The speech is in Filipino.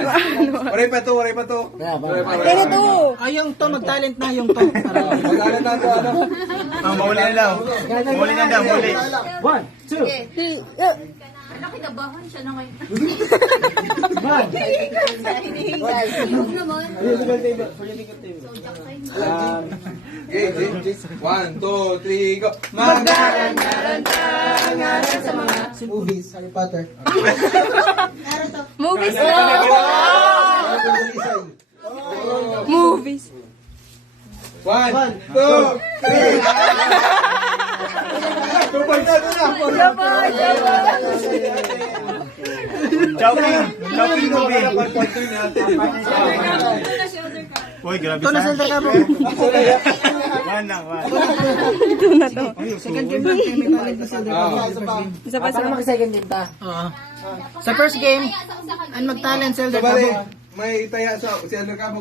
Waray pa to, waray pa to. Kaya to. Yung to, mag-talent na yung to. Magalan na to, ano? Mahuli na daw. Mahuli na daw, mahuli. 1, 2. Ano, kinabahan siya na ngayon. Hinihingal. Yung naman. So, Jack tayo. Okay, 1, 2, 3, go. Movies, Harry Potter. Movies na. Movies. 1, 2, 3. Tupag na, Chopping! Chopping movie! Uy, grabe Ito na sa. center ka po. One lang, one. Ito na to. Second game lang kayo, may talent na center ka po. Isa pa sa Second game ta. Oo. Sa first game, ang mag-talent center ka Bali, po. may taya sa si Andrew Cabo.